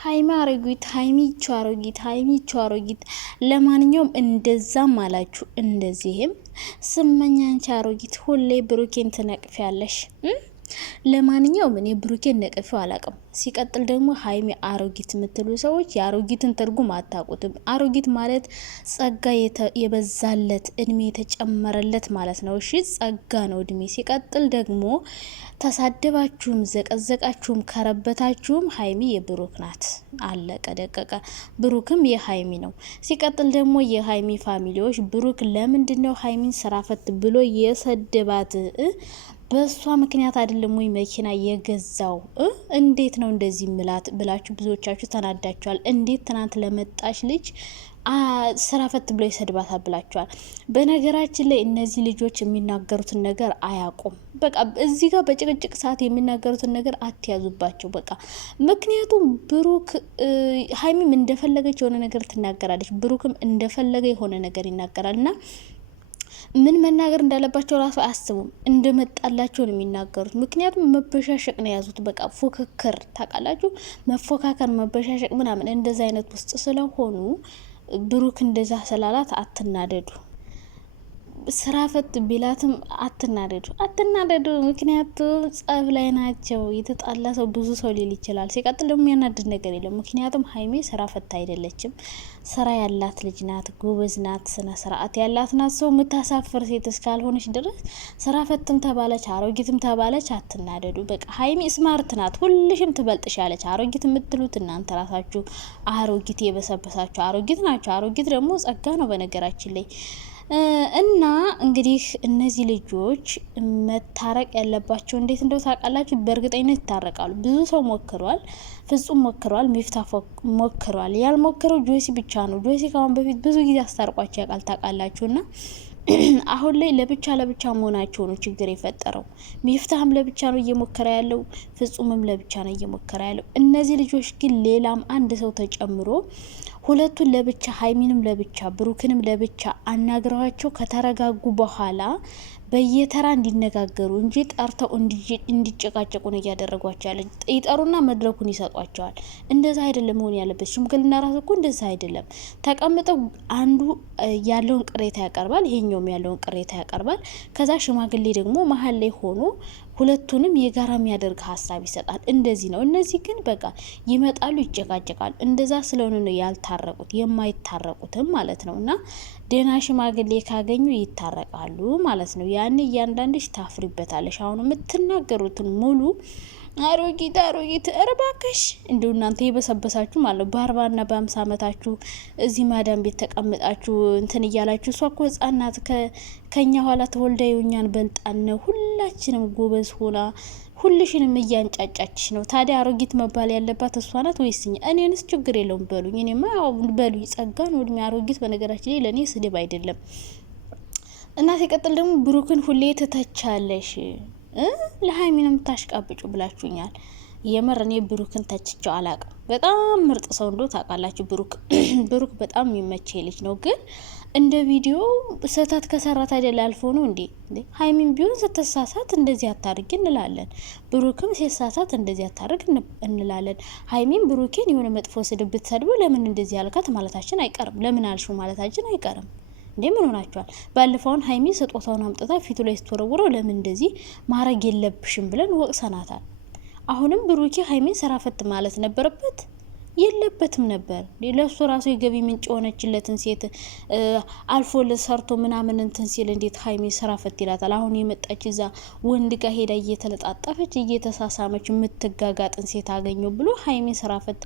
ሀይሚቾ አሮጊት ለማንኛውም እንደዛም አላችሁ እንደዚህም ስመኛንቻ አሮጊት ሁሌ ብሩኬን ትነቅፊያለሽ። ለማንኛውም እኔ ብሩኬን ነቅፌው አላቅም። ሲቀጥል ደግሞ ሀይሚ አሮጊት የምትሉ ሰዎች የአሮጊትን ትርጉም አታውቁትም። አሮጊት ማለት ጸጋ የበዛለት እድሜ የተጨመረለት ማለት ነው። እሺ ጸጋ ነው እድሜ። ሲቀጥል ደግሞ ተሳደባችሁም ዘቀዘቃችሁም ከረበታችሁም ሀይሚ የብሩክ ናት። አለቀ ደቀቀ። ብሩክም የሀይሚ ነው። ሲቀጥል ደግሞ የሀይሚ ፋሚሊዎች ብሩክ ለምንድነው ሀይሚን ስራ ፈት ብሎ የሰደባት? በሷ ምክንያት አይደለም ወይ መኪና የገዛው? እንዴት ነው እንደዚህ ምላት ብላችሁ ብዙዎቻችሁ ተናዳችኋል። እንዴት ትናንት ለመጣች ልጅ ስራ ፈት ብሎ ይሰድባታል ብላችኋል። በነገራችን ላይ እነዚህ ልጆች የሚናገሩትን ነገር አያውቁም። በቃ እዚህ ጋር በጭቅጭቅ ሰዓት የሚናገሩትን ነገር አትያዙባቸው። በቃ ምክንያቱም ብሩክ ሀይሚም እንደፈለገች የሆነ ነገር ትናገራለች፣ ብሩክም እንደፈለገ የሆነ ነገር ይናገራል እና ምን መናገር እንዳለባቸው ራሱ አያስቡም። እንደመጣላቸው ነው የሚናገሩት። ምክንያቱም መበሻሸቅ ነው የያዙት። በቃ ፉክክር ታውቃላችሁ፣ መፎካከር፣ መበሻሸቅ ምናምን እንደዛ አይነት ውስጥ ስለሆኑ ብሩክ እንደዛ ስላላት አትናደዱ። ስራ ፈት ቢላትም አትናደዱ። ምክንያቱም ጸብ ላይ ናቸው። የተጣላ ሰው ብዙ ሰው ሊል ይችላል። ሲቀጥል ደግሞ ያናድድ ነገር የለም። ምክንያቱም ሀይሜ ስራ ፈት አይደለችም። ስራ ያላት ልጅ ናት፣ ጎበዝ ናት፣ ስነ ስርዓት ያላት ናት። ሰው የምታሳፍር ሴት እስካልሆነች ድረስ ስራ ፈትም ተባለች አሮጊትም ተባለች አትናደዱ። በቃ ሀይሜ ስማርት ናት፣ ሁልሽም ትበልጥሻለች። አሮጊት የምትሉት እናንተ ራሳችሁ አሮጊት የበሰበሳችሁ አሮጊት ናቸው። አሮጊት ደግሞ ጸጋ ነው በነገራችን ላይ እና እንግዲህ እነዚህ ልጆች መታረቅ ያለባቸው እንዴት እንደው ታውቃላችሁ? በእርግጠኝነት ይታረቃሉ። ብዙ ሰው ሞክሯል፣ ፍጹም ሞክሯል፣ ሚፍታ ሞክሯል። ያልሞከረው ጆሲ ብቻ ነው። ጆሲ ካሁን በፊት ብዙ ጊዜ አስታርቋቸው ያውቃል ታውቃላችሁና አሁን ላይ ለብቻ መሆናቸው ነው ችግር የፈጠረው። ሚፍታህም ለብቻ ነው እየሞከረ ያለው፣ ፍጹምም ለብቻ ነው እየሞከረ ያለው። እነዚህ ልጆች ግን ሌላም አንድ ሰው ተጨምሮ ሁለቱን ለብቻ ሀይሚንም ለብቻ ብሩክንም ለብቻ አናግረዋቸው ከተረጋጉ በኋላ በየተራ እንዲነጋገሩ እንጂ ጠርተው እንዲጨቃጨቁ ነው እያደረጓቸው ያለ። ይጠሩና መድረኩን ይሰጧቸዋል። እንደዛ አይደለም መሆን ያለበት። ሽምግልና ራሱ እኮ እንደዛ አይደለም። ተቀምጠው አንዱ ያለውን ቅሬታ ያቀርባል፣ ይሄኛውም ያለውን ቅሬታ ያቀርባል። ከዛ ሽማግሌ ደግሞ መሀል ላይ ሆኖ ሁለቱንም የጋራ የሚያደርግ ሀሳብ ይሰጣል። እንደዚህ ነው። እነዚህ ግን በቃ ይመጣሉ፣ ይጨቃጨቃል። እንደዛ ስለሆነ ነው ያልታረቁት፣ የማይታረቁትም ማለት ነው። እና ደህና ሽማግሌ ካገኙ ይታረቃሉ ማለት ነው። ያኔ እያንዳንድሽ ታፍሪበታለሽ። አሁን የምትናገሩትን ሙሉ አሮጊት እርባከሽ እንደው እናንተ የበሰበሳችሁ ማለት በ40 እና በ50 አመታችሁ እዚህ ማዳም ቤት ተቀምጣችሁ እንትን እያላችሁ እሷ እኮ ህጻናት ከኛ ኋላ ተወልዳ የኛን በልጣን ሁላችንም ጎበዝ ሆና ሁልሽንም እያንጫጫችሽ ነው። ታዲያ አሮጊት መባል ያለባት እሷ ናት ወይስ እኛ? እኔንስ ችግር የለውም በሉኝ። እኔማ በሉኝ። ጸጋ ነው እድሜ። አሮጊት በነገራችን ላይ ለኔ ስድብ አይደለም። እና ሲቀጥል ደግሞ ብሩክን ሁሌ ትተቻለሽ ለሀይሚንም ታሽቃብጩ ብላችሁኛል። የምር እኔ ብሩክን ተችቸው አላቅም። በጣም ምርጥ ሰው እንደው ታውቃላችሁ። ብሩክ በጣም የሚመች ልጅ ነው። ግን እንደ ቪዲዮ ስህተት ከሰራት አይደል አልፎ ነው እንዴ? ሀይሚን ቢሆን ስትሳሳት እንደዚህ አታርግ እንላለን። ብሩክም ሲሳሳት እንደዚህ አታርግ እንላለን። ሀይሚን ብሩኬን የሆነ መጥፎ ስድብ ብትሰድበው ለምን እንደዚህ ያልካት ማለታችን አይቀርም። ለምን አልሹ ማለታችን አይቀርም። እንዴ ምን ሆናችኋል? ባለፈውን ሀይሚ ስጦታውን አምጥታ ፊቱ ላይ ስትወረውረው ለምን እንደዚህ ማድረግ የለብሽም ብለን ወቅሰናታል። አሁንም ብሩኬ ሀይሚን ስራ ፈት ማለት ነበረበት? የለበትም ነበር። ለሱ ራሱ የገቢ ምንጭ ሆነችለትን ሴት አልፎ ለሰርቶ ምናምን እንትን ሲል እንዴት ሀይሚ ስራ ፈት ይላታል? አሁን የመጣች እዛ ወንድ ጋር ሄዳ እየተለጣጠፈች እየተሳሳመች የምትጋጋጥን ሴት አገኘው ብሎ ሀይሚ ስራ ፈት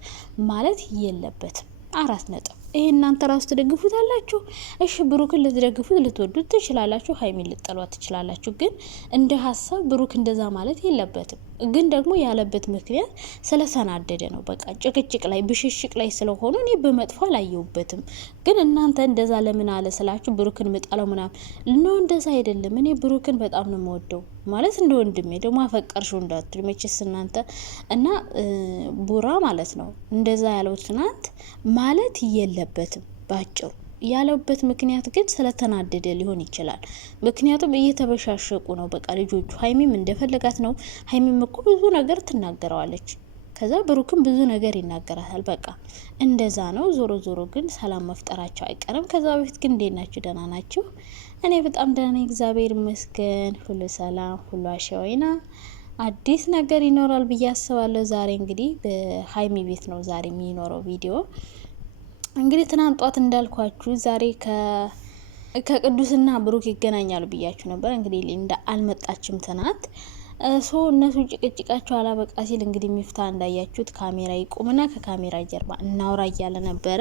ማለት የለበትም። 4 ነጥብ። ይሄ እናንተ ራሱ ትደግፉታላችሁ። እሺ ብሩክን ልትደግፉት ልትወዱት ትችላላችሁ፣ ሀይሚን ልትጠሏት ትችላላችሁ። ግን እንደ ሀሳብ ብሩክ እንደዛ ማለት የለበትም። ግን ደግሞ ያለበት ምክንያት ስለተናደደ ነው። በቃ ጭቅጭቅ ላይ ብሽሽቅ ላይ ስለሆኑ እኔ በመጥፎ አላየሁበትም። ግን እናንተ እንደዛ ለምን አለ ስላችሁ ብሩክን ምጣለው ምናምን ነው። እንደዛ አይደለም። እኔ ብሩክን በጣም ነው የምወደው ማለት እንደ ወንድሜ። ደግሞ አፈቀርሽው እንዳትሉ መቼስ እናንተ እና ቡራ ማለት ነው እንደዛ ያለው ትናንት ማለት የለበትም ባጭሩ። ያለበት ምክንያት ግን ስለተናደደ ሊሆን ይችላል። ምክንያቱም እየተበሻሸቁ ነው በቃ ልጆቹ። ሀይሚም እንደፈለጋት ነው። ሀይሚም እኮ ብዙ ነገር ትናገረዋለች። ከዛ ብሩክም ብዙ ነገር ይናገራታል። በቃ እንደዛ ነው። ዞሮ ዞሮ ግን ሰላም መፍጠራቸው አይቀርም። ከዛ በፊት ግን እንዴት ናችሁ? ደህና ናችሁ? እኔ በጣም ደህና ነኝ፣ እግዚአብሔር ይመስገን። ሁሉ ሰላም፣ ሁሉ አሸወይና። አዲስ ነገር ይኖራል ብዬ አስባለሁ። ዛሬ እንግዲህ በሀይሚ ቤት ነው ዛሬ የሚኖረው ቪዲዮ። እንግዲህ ትናንት ጧት እንዳልኳችሁ ዛሬ ከቅዱስና ብሩክ ይገናኛሉ ብያችሁ ነበር። እንግዲህ ሊንዳ አልመጣችም ትናንት እነሱ ጭቅጭቃቸው አላበቃ ሲል እንግዲህ ሚፍታ እንዳያችሁት ካሜራ ይቁምና ከካሜራ ጀርባ እናውራ እያለ ነበረ።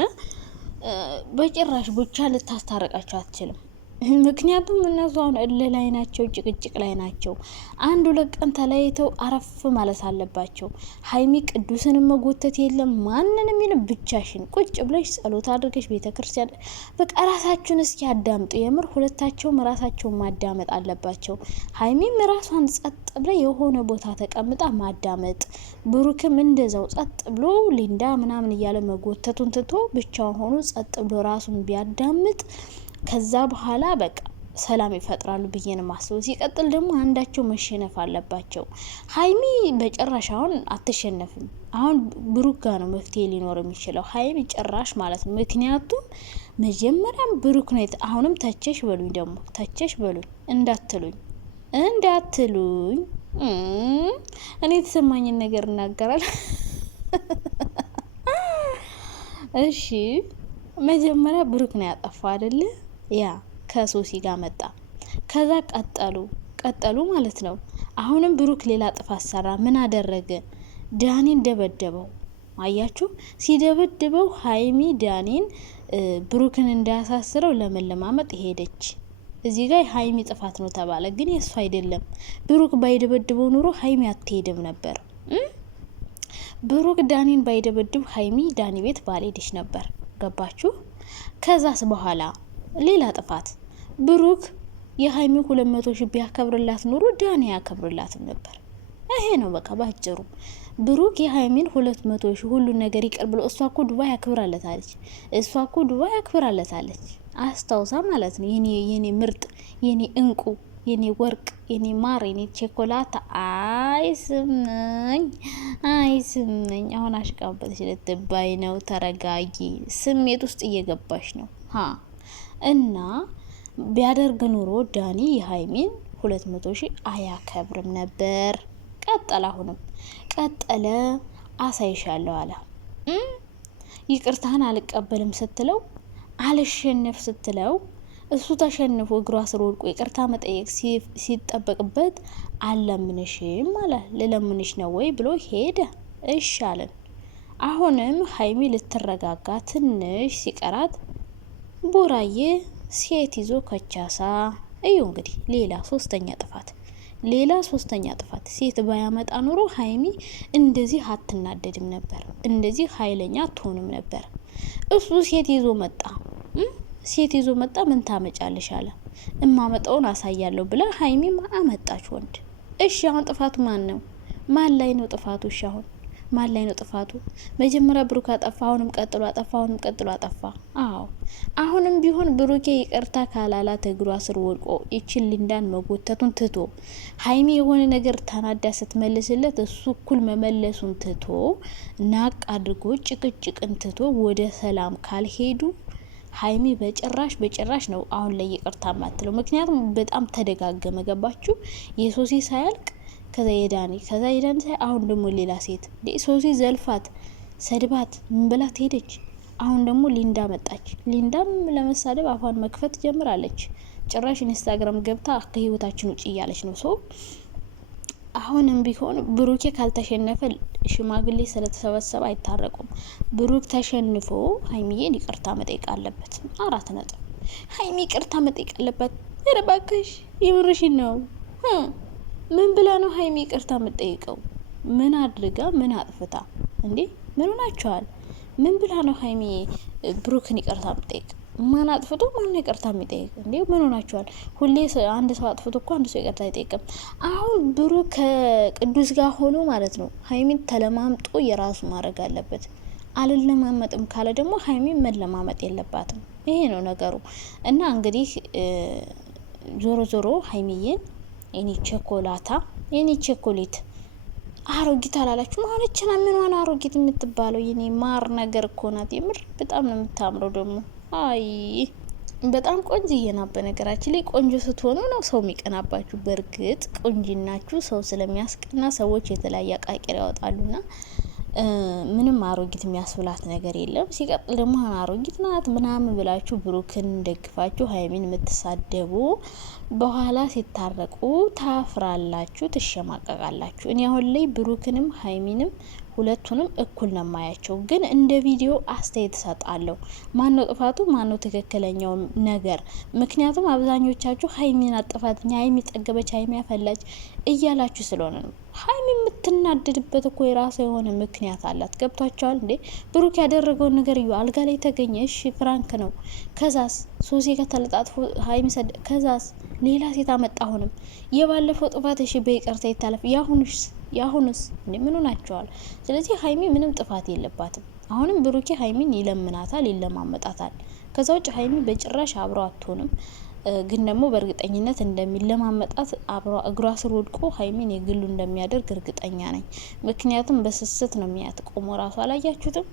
በጭራሽ ብቻ ልታስታረቃቸው አትችልም። ምክንያቱም እነሱ አሁን እልህ ላይ ናቸው፣ ጭቅጭቅ ላይ ናቸው። አንድ ሁለት ቀን ተለያይተው አረፍ ማለት አለባቸው። ሀይሚ ቅዱስንም መጎተት የለም ማንንም ይልም፣ ብቻሽን ቁጭ ብለሽ ጸሎት አድርገሽ ቤተክርስቲያን በቃ ራሳችሁን እስኪ አዳምጡ። የምር ሁለታቸውም ራሳቸውን ማዳመጥ አለባቸው። ሀይሚም ራሷን ጸጥ ብላ የሆነ ቦታ ተቀምጣ ማዳመጥ፣ ብሩክም እንደዛው ጸጥ ብሎ ሊንዳ ምናምን እያለ መጎተቱን ትቶ ብቻውን ሆኖ ጸጥ ብሎ ራሱን ቢያዳምጥ ከዛ በኋላ በቃ ሰላም ይፈጥራሉ ብዬ ነው ማስበው። ሲቀጥል ደግሞ አንዳቸው መሸነፍ አለባቸው። ሀይሚ በጭራሽ አሁን አትሸነፍም። አሁን ብሩክ ጋር ነው መፍትሄ ሊኖር የሚችለው፣ ሀይሚ ጭራሽ ማለት ነው። ምክንያቱም መጀመሪያም ብሩክ ነው። አሁንም ተቸሽ በሉኝ፣ ደግሞ ተቸሽ በሉኝ እንዳትሉኝ እኔ የተሰማኝን ነገር እናገራል። እሺ መጀመሪያ ብሩክ ነው ያጠፋው አይደለ? ያ ከሶሲ ጋር መጣ። ከዛ ቀጠሉ ማለት ነው። አሁንም ብሩክ ሌላ ጥፋት ሰራ። ምን አደረገ? ዳኒን ደበደበው። አያችሁ፣ ሲደበድበው ሀይሚ ዳኒን ብሩክን እንዳያሳስረው ለመለማመጥ ሄደች። እዚህ ጋር ሀይሚ ጥፋት ነው ተባለ፣ ግን የሱ አይደለም። ብሩክ ባይደበድበው ኑሮ ሀይሚ አትሄድም ነበር። ብሩክ ዳኒን ባይደበድብ ሀይሚ ዳኒ ቤት ባልሄደች ነበር። ገባችሁ? ከዛስ በኋላ ሌላ ጥፋት፣ ብሩክ የሀይሚ 200 ሺህ ቢያከብርላት ኑሮ ዳኒ ያከብርላትም ነበር። ይሄ ነው በቃ ባጭሩ። ብሩክ የሀይሚን 200 ሺህ ሁሉ ነገር ይቅር ብሎ እሷ እኮ ዱባይ አክብራለታለች። አስታውሳ ማለት ነው። የኔ ምርጥ፣ የኔ እንቁ፣ የኔ ወርቅ፣ የኔ ማር፣ የኔ ቸኮላታ። አይስመኝ አሁን አሽቃበጥሽ ልትባይ ነው። ተረጋጊ። ስሜት ውስጥ እየገባሽ ነው እና ቢያደርግ ኑሮ ዳኒ የሀይሚን 200 ሺህ አያከብርም ነበር። አሁንም ቀጠለ። አሳይሻለሁ አለ። ይቅርታህን አልቀበልም ስትለው፣ አልሸነፍ ስትለው፣ እሱ ተሸንፎ እግሯ ስር ወድቆ ይቅርታ መጠየቅ ሲጠበቅበት አለምንሽም አለ። ልለምንሽ ነው ወይ ብሎ ሄደ። እሺ አለን። አሁንም ሀይሚ ልትረጋጋ ትንሽ ሲቀራት ቡራዬ ሴት ይዞ ከቻሳ። እዩ እንግዲህ ሌላ ሶስተኛ ጥፋት። ሴት ባያመጣ ኑሮ ሀይሚ እንደዚህ አትናደድም ነበር፣ እንደዚህ ኃይለኛ አትሆንም ነበር። እሱ ሴት ይዞ መጣ። ምን ታመጫለሽ አለ። እማመጣውን አሳያለሁ ብላ ሀይሚ አመጣች ወንድ። እሺ አሁን ጥፋቱ ማን ነው? ማን ላይ ነው ጥፋቱ? እሺ አሁን ማን ላይ ነው ጥፋቱ? መጀመሪያ ብሩክ አጠፋ፣ አሁንም ቀጥሎ አጠፋ። አዎ አሁንም ቢሆን ብሩኬ ይቅርታ ካላላት እግሯ ስር ወድቆ ይችን ሊንዳን መጎተቱን ትቶ ሀይሚ የሆነ ነገር ተናዳ ስትመልስለት እሱ እኩል መመለሱን ትቶ ናቅ አድርጎ ጭቅጭቅን ትቶ ወደ ሰላም ካልሄዱ ሀይሚ በጭራሽ ነው አሁን ላይ ይቅርታ ማትለው። ምክንያቱም በጣም ተደጋገመ። ገባችሁ? የሶሲ ሳያልቅ ከዛ የዳኒ ሳይ አሁን ደግሞ ሌላ ሴት ሶሲ ዘልፋት ሰድባት ምን ብላት ሄደች። አሁን ደግሞ ሊንዳ መጣች። ሊንዳም ለመሳደብ አፏን መክፈት ጀምራለች። ጭራሽ ኢንስታግራም ገብታ ከህይወታችን ውጭ እያለች ነው። አሁንም ቢሆን ብሩኬ ካልተሸነፈ ሽማግሌ ስለተሰበሰበ አይታረቁም። ብሩክ ተሸንፎ ሀይሚዬን ይቅርታ መጠየቅ አለበት። 4 ነጥብ። ሀይሚ ይቅርታ መጠየቅ አለበት። ኧረ እባክሽ የምርሽን ነው? ምን ብላ ነው ሀይሚ ይቅርታ የምትጠይቀው? ምን አድርጋ ምን አጥፍታ እንዴ? ምን ሆናችኋል? ምን ብላ ነው ሀይሚ ብሩክን ይቅርታ የምትጠይቅ? ማን አጥፍቶ ማን ይቅርታ የሚጠይቅ እንዴ? ምን ሆናችኋል? ሁሌ አንድ ሰው አጥፍቶ እኮ አንድ ሰው ይቅርታ አይጠይቅም። አሁን ብሩክ ከቅዱስ ጋር ሆኖ ማለት ነው ሀይሚን ተለማምጦ የራሱ ማድረግ አለበት። አልለማመጥም ካለ ደግሞ ሀይሚን መለማመጥ የለባትም። ይሄ ነው ነገሩ። እና እንግዲህ ዞሮ ሀይሚዬን የኔ ቸኮላታ፣ የኔ ቸኮሌት አሮጊት አላላችሁ ማለችና ምን ሆነ አሮጊት የምትባለው? የኔ ማር ነገር እኮ ናት። የምር በጣም ነው የምታምረው ደግሞ። አይ በጣም ቆንጆዬ ናት። በነገራችን ላይ ቆንጆ ስትሆኑ ነው ሰው የሚቀናባችሁ። በእርግጥ ቆንጅናችሁ ሰው ስለሚያስቀና ሰዎች የተለያየ አቃቂር ያወጣሉና ምንም አሮጊት የሚያስብላት ነገር የለም። ሲቀጥል ደግሞ አሮጊት ናት ምናምን ብላችሁ ብሩክን ደግፋችሁ ሀይሚን የምትሳደቡ በኋላ ሲታረቁ ታፍራላችሁ፣ ትሸማቀቃላችሁ። እኔ አሁን ላይ ብሩክንም ሀይሚንም ሁለቱንም እኩል ነው ማያቸው። ግን እንደ ቪዲዮ አስተያየት እሰጣለሁ። ማነው ጥፋቱ ማነው ትክክለኛው ነገር? ምክንያቱም አብዛኞቻችሁ ሀይሚን አጥፋተኛ፣ ሀይሚ ጠገበች፣ ሀይሚ ያፈላች እያላችሁ ስለሆነ ነው። ሀይሚ የምትናደድበት እኮ የራሷ የሆነ ምክንያት አላት። ገብቷቸዋል እንዴ? ብሩክ ያደረገውን ነገር እዩ። አልጋ ላይ ተገኘ፣ እሺ ፍራንክ ነው። ከዛስ ሶሲ ጋር ተለጣጥፎ ሀይሚ ከዛስ ሌላ ሴት አመጣ። አሁንም የባለፈው ጥፋት እሺ በይቅርታ ይታለፍ። ያሁኑስ እንዴ ምን ሆናቸዋል? ስለዚህ ሀይሚ ምንም ጥፋት የለባትም። አሁንም ብሩኬ ሀይሚን ይለምናታል፣ ይለማመጣታል። ከዛ ውጭ ሀይሚ በጭራሽ አብረው አትሆንም። ግን ደግሞ በእርግጠኝነት እንደሚለማመጣት አብሮ እግሯ ስር ወድቆ ሀይሚን የግሉ እንደሚያደርግ እርግጠኛ ነኝ። ምክንያቱም በስስት ነው የሚያት ቆሞ ራሱ አላያችሁትም?